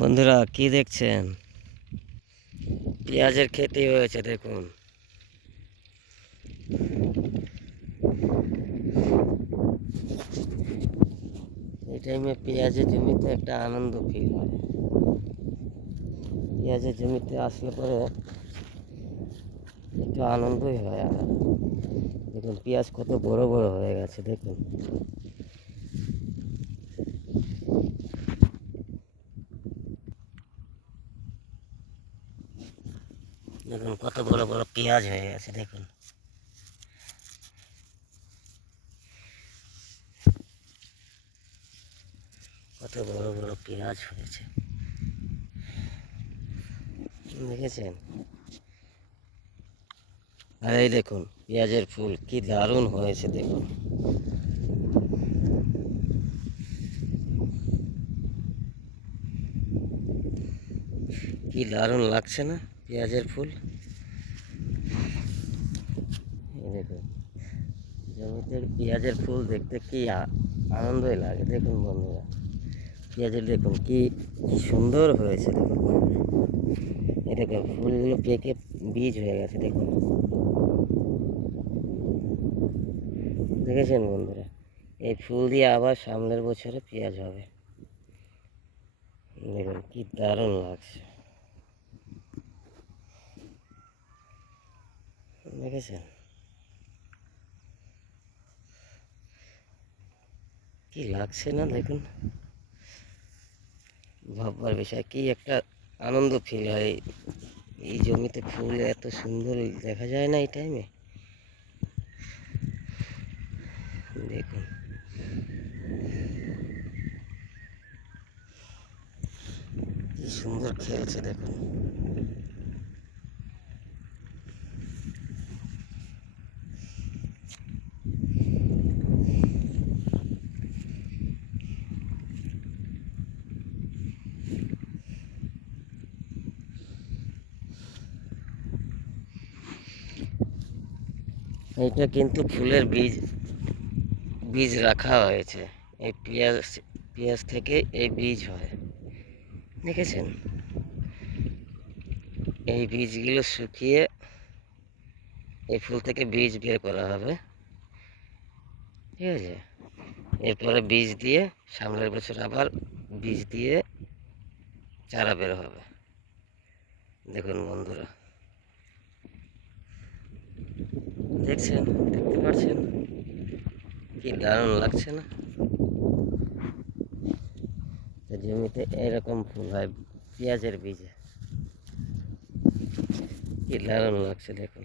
বন্ধুরা কি দেখছেন? পেঁয়াজের খেতি হয়েছে দেখুন। এই টাইমে পেঁয়াজের জমিতে একটা আনন্দ ফিল হয়। পেঁয়াজের জমিতে আসলে পরে একটু আনন্দই হয়। আর দেখুন পেঁয়াজ কত বড় বড় হয়ে গেছে দেখুন। দেখুন কত বড় বড় পেঁয়াজ হয়ে গেছে দেখুন। কত বড় বড় পেঁয়াজ হয়েছে দেখেছেন? আর এই দেখুন পেঁয়াজের ফুল কি দারুণ হয়েছে দেখুন। কি দারুণ লাগছে না পেঁয়াজের ফুল? দেখুন জমিতে পেঁয়াজের ফুল দেখতে কি আনন্দই লাগে দেখুন বন্ধুরা। পেঁয়াজের দেখুন কি সুন্দর হয়েছে দেখুন। এই দেখুন ফুলগুলো পেকে বীজ হয়ে গেছে দেখুন। দেখেছেন বন্ধুরা? এই ফুল দিয়ে আবার সামনের বছরে পেঁয়াজ হবে। দেখুন কি দারুণ লাগছে দেখেছেন? কি লাগছে না দেখুন। ভাববার বিষয়, কি একটা আনন্দ ফিল হয়। এই জমিতে ফুল এত সুন্দর দেখা যায় না এই টাইমে। দেখুন কি সুন্দর খেলছে দেখুন। এইটা কিন্তু ফুলের বীজ বীজ রাখা হয়েছে। এই পেঁয়াজ থেকে এই বীজ হয় দেখেছেন? এই বীজগুলো শুকিয়ে এই ফুল থেকে বীজ বের করা হবে, ঠিক আছে? এরপরে বীজ দিয়ে সামনের বছর আবার বীজ দিয়ে চারা বের হবে। দেখুন বন্ধুরা, দেখছেন? দেখতে পাচ্ছেন কি দারুণ লাগছে না? জমিতে এরকম ফুল হয় পেঁয়াজের বীজে। কি দারুণ লাগছে দেখুন।